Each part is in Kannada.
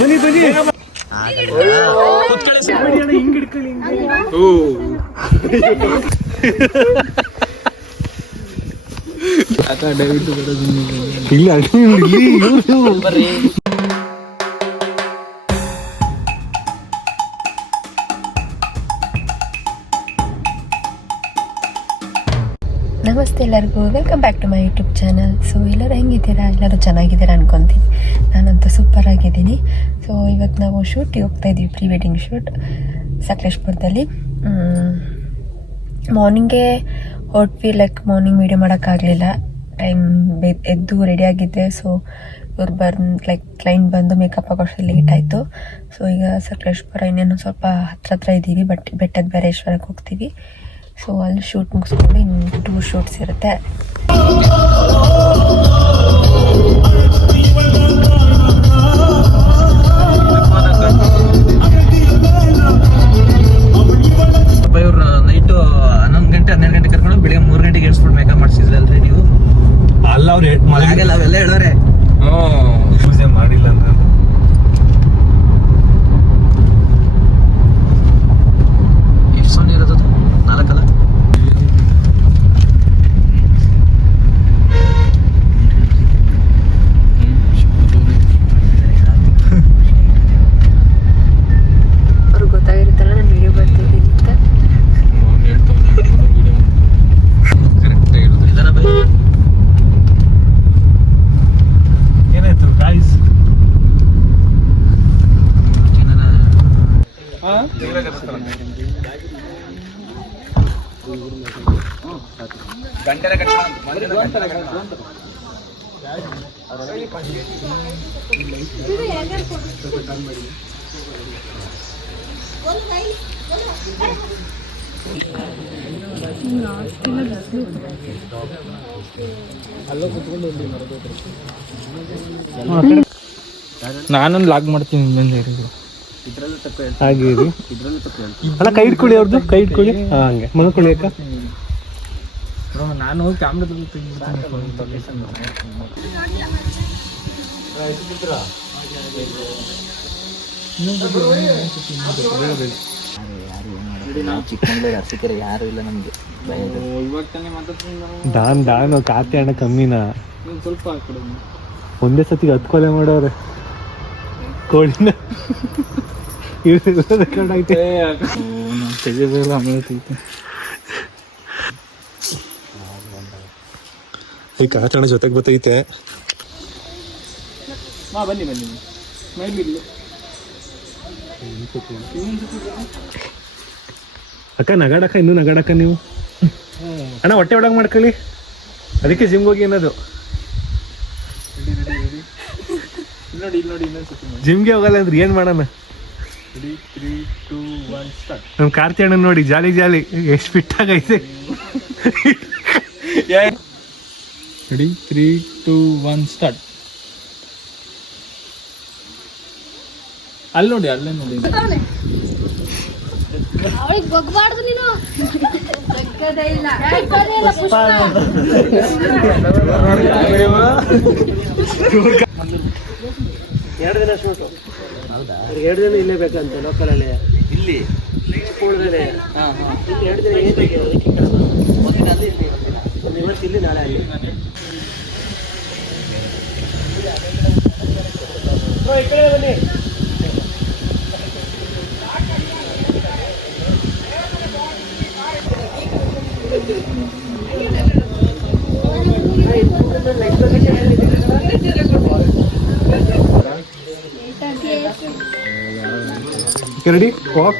ಬನ್ನಿ ಬನ್ನಿ ನಮಸ್ತೆ ಎಲ್ಲರಿಗೂ, welcome back to my YouTube channel. So ಎಲ್ಲರೂ ಹೆಂಗಿದ್ದೀರಾ? ಎಲ್ಲರೂ ಚೆನ್ನಾಗಿದ್ದೀರಾ ಅನ್ಕೊತೀನಿ. ನಾನಂತೂ ಸೂಪರ್ ಆಗಿದ್ದೀನಿ. ಸೊ ಇವತ್ತು ನಾವು ಶೂಟಿಗೆ ಹೋಗ್ತಾ ಇದ್ದೀವಿ, ಪ್ರೀ ವೆಡ್ಡಿಂಗ್ ಶೂಟ್ ಸಕಲೇಶ್ಪುರದಲ್ಲಿ. ಮಾರ್ನಿಂಗೇ ಹೊರಟ್ವಿ. ಲೈಕ್ ಮಾರ್ನಿಂಗ್ ವೀಡಿಯೋ ಮಾಡೋಕ್ಕಾಗಲಿಲ್ಲ, ಟೈಮ್ ಎದ್ದು ರೆಡಿಯಾಗಿದ್ದೆ. ಸೊ ಇವ್ರು ಲೈಕ್ ಕ್ಲೈಂಟ್ ಬಂದು ಮೇಕಪ್ ಆಗೋಷ್ಟು ಲೇಟ್ ಆಯಿತು. ಸೊ ಈಗ ಸಕಲೇಶ್ಪುರ ಇನ್ನೇನು ಸ್ವಲ್ಪ ಹತ್ರ ಇದ್ದೀವಿ, ಬೆಟ್ಟದ ಬೇರೇಶ್ವರಕ್ಕೆ ಹೋಗ್ತೀವಿ. ಸೊ ಅಲ್ಲಿ ಶೂಟ್ ಮುಗಿಸ್ಕೊಂಡು ಇನ್ನು 2 ಶೂಟ್ಸ್ ಇರುತ್ತೆ. ಇವ್ರು ನೈಟು 11 ಗಂಟೆ 12 ಗಂಟೆ ಕರ್ಕೊಂಡು ಬೆಳಿಗ್ಗೆ 3 ಗಂಟೆಗೆ ಏರ್ಸ್ಬಿಟ್ಟು ಮೇಕಪ್ ಮಾಡಿಸಿದ್ರಲ್ರಿ ನೀವು? ಅಲ್ಲ ಅವ್ರು ಆಗಲ್ಲ, ಅವೆಲ್ಲ ಹೇಳೋರೆ. ಪೂಜೆ ಮಾಡಿಲ್ಲ ಅಂದ್ರೆ ಎಷ್ಟು ಸೌಂಡ್ ಇರೋದು? 4 ಅಲ್ಲ? ಅವ್ರಿಗೆ ಗೊತ್ತಾಗಿರುತ್ತಲ್ಲ ನಾನು ವಿಡಿಯೋ ಬರ್ತಿದ್ದೀನಿ ಅಂತ. ಕರೆಕ್ಟ್ ಆಗಿರೋದು ಇದನ್ನ ಬೈ. ಏನಾಯ್ತು ಗಾಯ್ಸ್? ನಾನೊಂದು ಲಾಗ್ ಮಾಡ್ತೀನಿ ಬಂದೆ ಹಾಗೆ ಅಲ್ಲ. ಕೈ ಇಟ್ಕೊಳ್ಳಿ, ಅವ್ರದ್ದು ಕೈ ಇಟ್ಕೊಳ್ಳಿ. ಹಂಗೆ ಮಲ್ಕೊಳ್ಳಿ ಅಕ್ಕ. ನಾನು ಕ್ಯಾಮ್ರಾದಲ್ಲಿ ಚಿಕ್ಕಮಂಗ್ಳೂರು ಅರ್ಸಿಕರ ಯಾರು ಇಲ್ಲ ನಮ್ಗೆ. ದಾನ್ ಕಾತೆ ಹಣ ಕಮ್ಮಿನಾ? ಸ್ವಲ್ಪ ಒಂದೇ ಸತಿಗೆ 10 ಕೊಲೆ ಮಾಡೋರೆ ಕೋಳಿನ. ಈ ಕಾಚಣ ಜೊತೆಗೆ ಬತ್ತೈತೆ. ಬನ್ನಿ ಅಕ್ಕ ನಗಾಡಕ್ಕ, ಇನ್ನೂ ನಗಾಡಕ್ಕ ನೀವು. ಅಣ್ಣ ಹೊಟ್ಟೆ ಒಳಗೆ ಮಾಡ್ಕೊಳ್ಳಿ, ಅದಕ್ಕೆ ಜಿಮ್ಗೆ ಹೋಗಿ ಅನ್ನೋದು. ಜಿಮ್ಗೆ ಹೋಗಲ್ಲ ಅಂದ್ರೆ ಏನ್ ಮಾಡೋಣ? ನಮ್ ಕಾರ್ತಿ ಅಣ್ಣ ನೋಡಿ, ಜಾಲಿ ಜಾಲಿ ಎಷ್ಟು ಫಿಟ್ ಆಗೈತೆ. Ready 3, 2, 1 start. ಅಲ್ಲಿ ನೋಡಿ, ಅಲ್ಲೇ ನೋಡಿ. ಅವಳಿಗೆ ಬಗ್ಬಾರ್ದು ನೀನು. ಎರಡು ದಿನ ಶೂಟು, 2 ದಿನ ಇಲ್ಲೇ ಬೇಕಂತ ಲೋಕಲಲ್ಲಿ. ಇಲ್ಲಿ ಕೂಡಲೇ 2 ದಿನ ಇವತ್ತು ಇಲ್ಲಿ, ನಾಳೆ ಅಲ್ಲಿ. ಈ ಕಡೆ ಬನ್ನಿ. ರೆಡಿ? ವಾಕ್.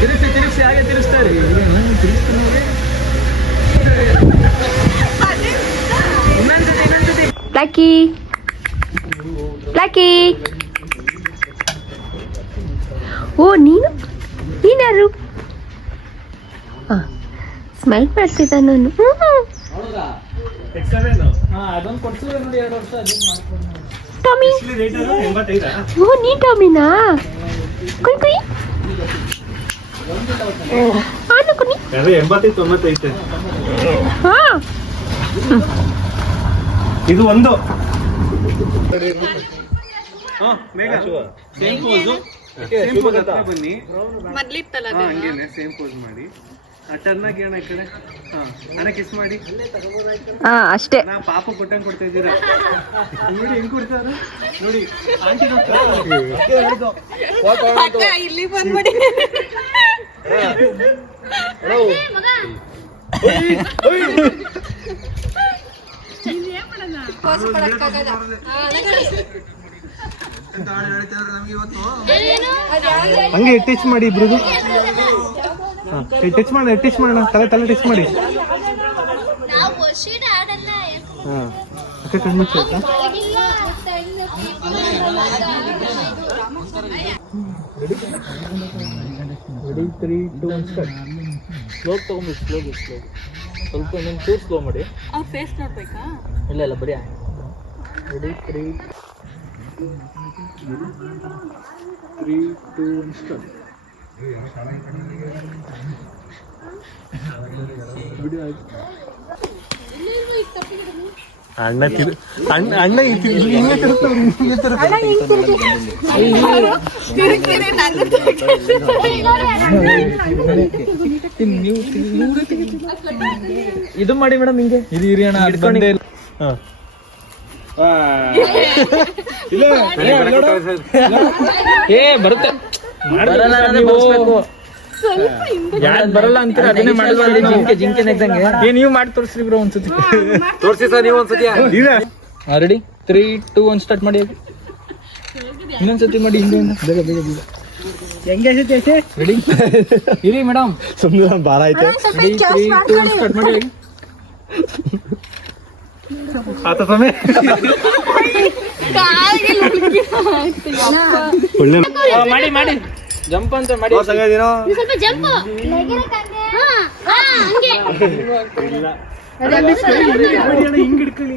ತಿರುಗಿಸಿ ಹಾಗೆ ತಿರುಗಿಸ್ತಾರೆ. ಬ್ಲಾಕಿ ಓ ನೀನ್ಯಾರು? ಹಾಂ, ಸ್ಮೈಲ್ ಮಾಡ್ತಿದ್ದ ನಾನು. ಟಾಮಿ. ಓ ನೀ ಟಾಮಿನಾ? ಕುಯ್ ಕುಯ್. ಆನು ಕುನಿ. 80-90 ಹಾಂ, ಇದು ಒಂದು. ಮೇಘ ಸೇಮ್ ಪೋಸ್ ಬನ್ನಿ. ಮೊದ್ಲಿತ್ತಲ್ಲ ಹಂಗೇನೆ ಸೇಮ್ ಪೋಸ್ ಮಾಡಿ. ಚೆನ್ನಾಗಿ ಅಣ್ಣ ಈ ಕಡೆ. ಅಣ್ಣ ಕಿಸ್ ಮಾಡಿ. ಅಷ್ಟೇ. ನಾ ಪಾಪ ಕೊಟ್ಟಂಗೆ ಕೊಡ್ತಾ ಇದ್ದೀರಾ ನೋಡಿ, ಹೆಂಗ್ ಕೊಡ್ತಾರ ನೋಡಿ. ಆಂಟಿ ಇಲ್ಲಿ ಬಂದ್ಬಿಡಿ. ಹಂಗೆ ಟಚ್ ಮಾಡಿ ಇಬ್ರಿಗೂ. ಟಚ್ ಮಾಡೋಣ ತಲೆ ಟಚ್ ಮಾಡಿ. ಹಾಂ, ಅಕ್ಕ ಕಣ್ಮುಚ್ಚಿ ಆಯ್ತಾ? Ready 3, 2, 1 start. ಸ್ಲೋ ತಗೊಂಡು ಸ್ಲೋ ಸ್ವಲ್ಪ ಇನ್ನೊಂದು ಚೂರು ಸ್ಲೋ ಮಾಡಿ. ಫೇಸ್ ನೋಡ್ಬೇಕಾ? ಇಲ್ಲ ಬರೀ ರೆಡಿ 3, 2, 1 ಸ್ಟಾರ್ಟ್. ಅಣ್ಣ ಇದು ಮಾಡಿ ಮೇಡಮ್, ಹಿಂಗೆ ಇದು ಇರಿ ಅಣ್ಣ, ಅದು ಬಂದೇ ಇಲ್ಲ. ಬರುತ್ತೆ. ಯಾರು ಬರಲ್ಲ ಅಂತೀರ ಅದನ್ನೇ ಜಿಂಕೆ ಜಿಂಕೆ ನೆಗ್ದಂಗೆ ನೀವು ಮಾಡಿ ತೋರಿಸ್ರಿ ಬ್ರೋ ಒಂದ್ಸತಿ. ತೋರಿಸಿ ಸರ್ ನೀವು ಒಂದ್ಸತಿ. ರೆಡಿ 3, 2, 1 ಸ್ಟಾರ್ಟ್ ಮಾಡಿ. ಇನ್ನೊಂದ್ಸತಿ ಮಾಡಿ ಹಿಂದೆ ಬೇಗ ಹೆಂಗೆ ರೆಡಿ ಇರಿ ಮೇಡಮ್. ಸುಮ್ಮನೆ ಭಾರ ಐತೆ. ರೆಡಿ 3, 2, 1 ಸ್ಟಾರ್ಟ್ ಮಾಡಿ. ಆತ ಸಮಯ ಮಾಡಿ ಜಂಪ್ ಅಂತ ಮಾಡಿ. ಸ್ವಲ್ಪ ಜಂಪ್ ಹಿಂಗ್ ಹಿಡ್ಕೊಳ್ಳಿ.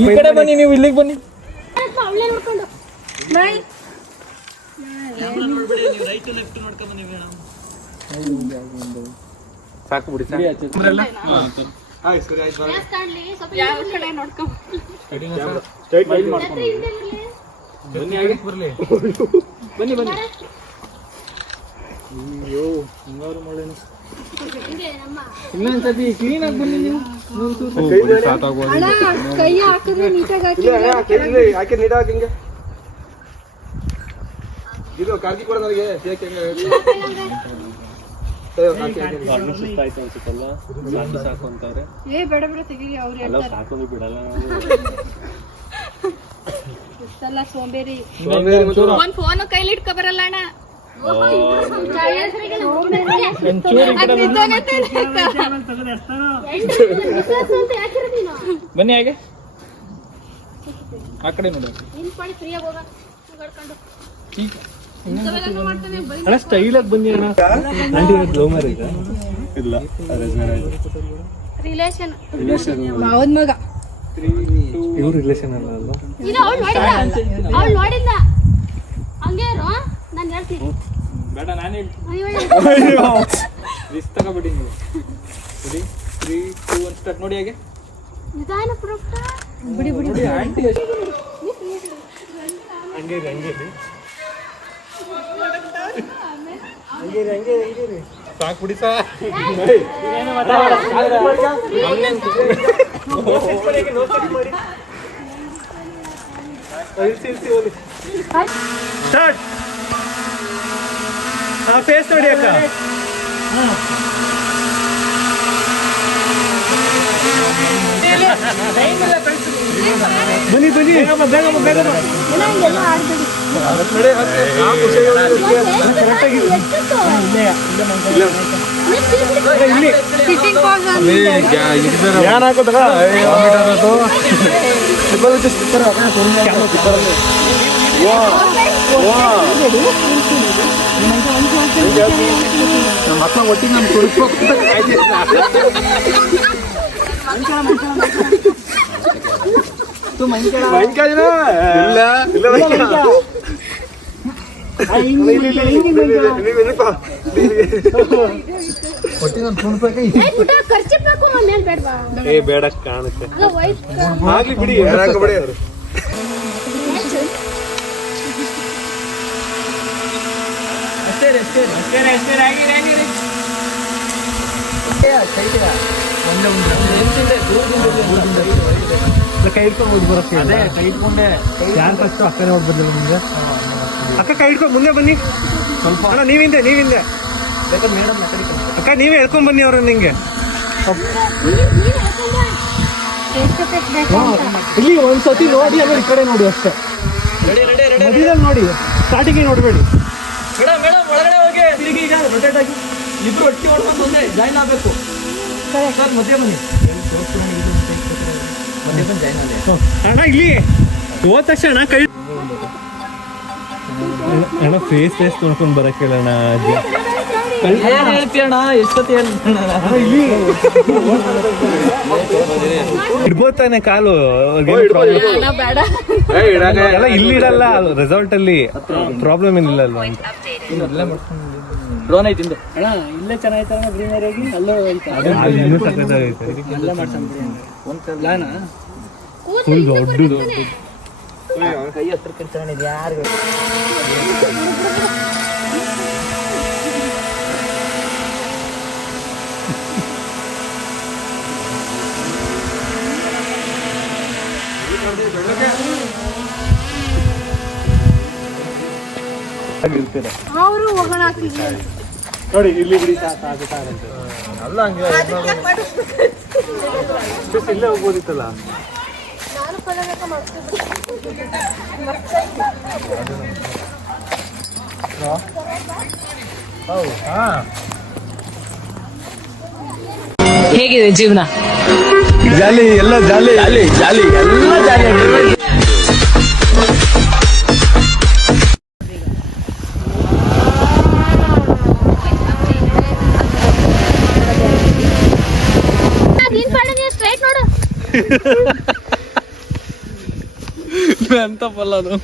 ಈ ಕಡೆ ಬನ್ನಿ, ನೀವು ಇಲ್ಲಿಗೆ ಬನ್ನಿ. ಸಾಕು ಬಿಡಿ. ಬನ್ನಿ ಅಯ್ಯೋ ಹಿಂಗಾರು ಮಾಡೇನು. ಇನ್ನೊಂದ್ಸತಿ ಕ್ಲೀನ್ ಆಗಿ ಬನ್ನಿ ನೀವು. ಕೈ ಹಾಕಿದ್ರೆ ನೀಟಾಗಿ ಹಾಕಿ ನೀಟಾಗಿ ಹಿಂಗೆ ಇದು ಕಾರ್ತಿಕ್ ಕೂಡ ನನಗೆ ಸುಸ್ತಾಯ್ತು ಅನ್ಸುತ್ತಲ್ಲ, ಸಾಕು ಅಂತವ್ರೆ. ಬೇಡ ತೆಗೀರಿ, ಅವ್ರು ಸಾಕೊಂಡು ಬಿಡಲ್ಲ. ಸೋಂಬೇರಿ. ಒಂದ್ ಫೋನ್ ಕೈಲಿ ಇಟ್ಕೊ ಬರಲ್ಲ ಅಣ್ಣ. ಬನ್ನಿ ಹಾಗೆ ಆ ಕಡೆ ನೋಡಿ. ಅಣ್ಣ ಸ್ಟೈಲ್ ಆಗಿ ಬನ್ನಿ ಅಣ್ಣ. ಲವ್ ಮ್ಯಾರೇಜ್ ಇಲ್ಲ, ರಿಲೇಷನ್ ಮಾವನ್ ಮಗ. ಇವ್ರು ರಿಲೇಷನ್ ಅಲ್ಲ ಅಲ್ವಾ? ಇಲ್ಲ, ಅವಳು ನೋಡಿಲ್ಲ ಹಂಗೆ ಇರು, ನಾನು ಹೇಳ್ತೀನಿ. ಬೇಡ ನಾನು ಅಯ್ಯೋ, ರಿಸ್ಕ್ ತಗೋಬಿಡಿ ನೀವು. ರೆಡಿ 3, 2, 1 ಸ್ಟಾರ್ಟ್ ನೋಡಿ ಹಾಗೆ. ನಿಧಾನ ಪ್ರೊಕ್ಟ ಬಿಡಿ ಆಂಟಿ ಹಂಗೆ ಸಾಕು ಬಿಡಿ ಸಾ. ಸ್ಟಾರ್ಟ್. ಫೇಸ್ ನೋಡಿ ಅಕ್ಕ. ಬನ್ನಿ ಬೇಗ ಮಕ್ಕಳ ಒಟ್ಟಿಗೆ ನಾನು ತೋರಿಸ್ಬೇಕು ಬೇಡ ಕಾಣುತ್ತೆ ಆಗ್ಲಿ ಬಿಡಿ ಬಿಡಿ ಅವರು ಕೈ ಇಟ್ಕೊಂಡು ಬರುತ್ತೆ ಅದೇ ಕೈ ಇಟ್ಕೊಂಡೆ ಯಾರು ಫಸ್ಟ್ ಅಕ್ಕನೇ ಹೋಗಿ ಬಂದಿಲ್ಲ ಮುಂದೆ ಅಕ್ಕ ಕೈ ಹಿಡ್ಕೊಂಡು ಮುಂದೆ ಬನ್ನಿ ಸ್ವಲ್ಪ ಅಣ್ಣ ನೀವಿಂದೆ ಅಕ್ಕ ನೀವೇ ಹೇಳ್ಕೊಂಡ್ ಬನ್ನಿ ಅವ್ರ ನಿಂಗೆ ಇಲ್ಲಿ ಒಂದ್ಸತಿ ನೋಡಿ ಆಮೇಲೆ ಈ ಕಡೆ ನೋಡಿ ಅಷ್ಟೇ ಮಧ್ಯದಲ್ಲಿ ನೋಡಿ ಸ್ಟಾರ್ಟಿಂಗ್ ನೋಡ್ಬೇಡಿ ಮೇಡಮ್ ಒಳಗಡೆ ಹೋಗಿ ತಿರುಗಿ ಈಗ ರೊಟೇಟ್ ಆಗಿ ಇಬ್ರು ಒಟ್ಟಿಗೆ ಹೊಡ್ಕೊಂಡು ಬಂದ್ರೆ ಜಾಯ್ನ್ ಆಗ್ಬೇಕು ಸರ್ ಮಧ್ಯೆ ಬನ್ನಿ ಮಧ್ಯೆ ಬಂದು ಜಾಯ್ನ್ ಆಗಿ ಅಣ್ಣ ಇಲ್ಲಿ ಹೋದ ತಕ್ಷಣ ಕೈ ಅಣ್ಣ ಫೇಸ್ ನೋಡ್ಕೊಂಡು ಬರಕ್ಕಿಲ್ಲ ಅಣ್ಣ ಏನ್ ಹೇಳ್ತೀಯಣ್ಣ ಎಷ್ಟೊತ್ತಿ ಇಡ್ಬೋದು ತಾನೆ ಕಾಲು ಎಲ್ಲ ಇಲ್ಲಿ ಇಡಲ್ಲ ರೆಸಾರ್ಟ್ ಅಲ್ಲಿ ಪ್ರಾಬ್ಲಮ್ ಏನಿಲ್ಲ ಅಲ್ವಾ ಡ್ರೋನ್ ಐತಿ ಹಿಂದೆ ಅಣ್ಣ ಇಲ್ಲೇ ಚೆನ್ನಾಗಿತ್ತು ಗ್ರೀನರಿ ಆಗಿ ಅಲ್ಲೂ ಇನ್ನೂ ಸಕ್ಕತ್ತಾಗೈತೆ ಎಲ್ಲ ಮಾಡ್ಸೋಣ ಪ್ಲಾನ ಫುಲ್ ದೊಡ್ಡದು ಕೈ ಹತ್ರ ಕಿರ್ಚಾಣಿದೆ ಯಾರು ಅವರು ಹೋಗೋಣ ನೋಡಿ ಇಲ್ಲಿ ಬಿಡಿ ಅಲ್ಲ ಹಂಗೆ ಇಲ್ಲೇ ಹೋಗ್ಬೋದಿತ್ತಲ್ಲ ಹೇಗಿದೆ ಜೀವನ? ಜಾಲಿ ಎಲ್ಲ ಜಾಲಿ ಜಾಲಿ ಜಾಲಿ ಎಲ್ಲ ಜಾಲಿ ಸ್ಟ್ರೈಟ್ ನೋಡು ಅಂತ ಬಲ್ಲ ಅದು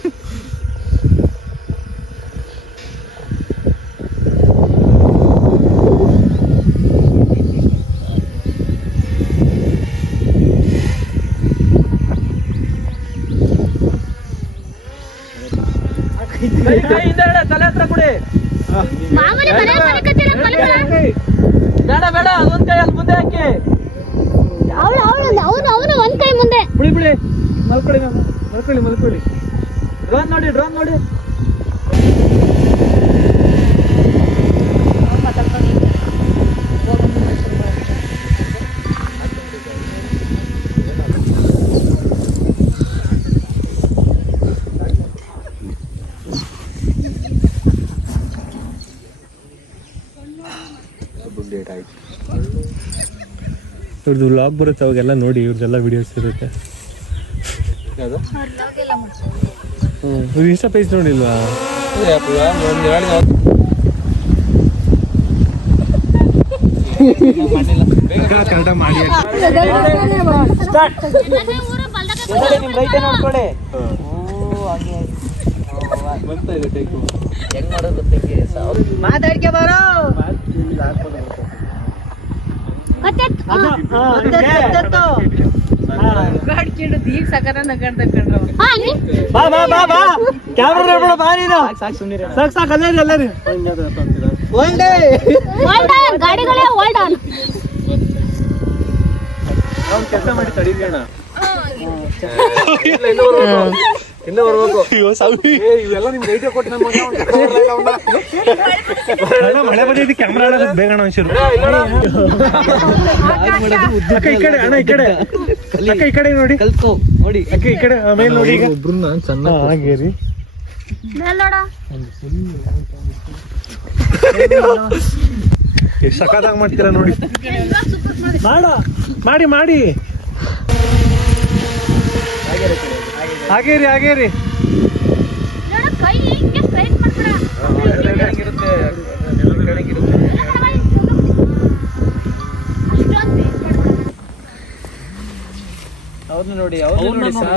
ತಲೆ ಹತ್ರ ಕೊಡಿ ಮಾಮೂಲಿ ಮನೆ ಮನೆ ಬೇಡ ಬೇಡ ಅದೊಂದ್ ಕೈ ಅಲ್ಲಿ ಮುಂದೆ ಹಾಕಿ ಅವನು ಒಂದ್ ಕೈ ಮುಂದೆ ಬಿಡಿ ಮಲ್ಕೊಳ್ಳಿ ಡ್ರೋನ್ ನೋಡಿ ಇವ್ರದ್ದು ವ್ಲಾಗ್ ಬರುತ್ತೆ ಅವಾಗೆಲ್ಲ ನೋಡಿ ಇವ್ರದ್ದೆಲ್ಲ ವಿಡಿಯೋಸ್ ಇರುತ್ತೆ ಇನ್ಸ್ಟಾ ಪೇಜ್ ನೋಡಿಲ್ವಾ ಕನ್ನಡ ಮಾಡಿ ನಿಮ್ ರೈತ ನೋಡ್ಕೊಡೆ ಹೆಂಗ್ ಮಾಡೋದು ಮಾತಾಡ್ಕೆ ಬರೋ ಗಾಡಿಗಳೇ ಹೋಲ್ಡ್ ಆನ್ ಕೆಲಸ ಮಾಡಿ ತಡೀರಿ ಇಲ್ಲೇ ಬರ್ಬೇಕು ಇವೆಲ್ಲ ನಿಮ್ಗೆ ಐಡಿಯಾ ಕೊಟ್ಟು ಮಳೆ ಬಂದಿದ್ದು ಕ್ಯಾಮ್ರಾ ಬೇಗ ಒಂಚೂರು ಅಕ್ಕ ಈ ಕಡೆ ಅಣ್ಣ ಈ ಕಡೆ ಅಕ್ಕ ಈ ಕಡೆ ನೋಡಿ ಕಲ್ತ್ಕೋ ನೋಡಿ ಅಕ್ಕ ಈ ಕಡೆ ಆಮೇಲೆ ನೋಡಿ ಈಗ ಒಬ್ರನ್ನ ಚೆನ್ನಾಗಿ ಹಾಗೆ ರೀ ಮೇಲ್ ನೋಡ ಎಷ್ಟು ಸಖತ್ತಾಗಿ ಮಾಡ್ತೀರಾ ನೋಡಿ. ಮಾಡಿ ಮಾಡಿ ಹಾಗೇರಿ ಹಾಗೇರಿ. ನೋಡ ಕೈ ಹಿಂಗೆ ಸ್ಟ್ರೈಟ್ ಮಾಡ್ಬಿಡ ಇರುತ್ತೆ ಅಷ್ಟೊಂದು ಅವ್ರನ್ನ ನೋಡಿ ಸರ್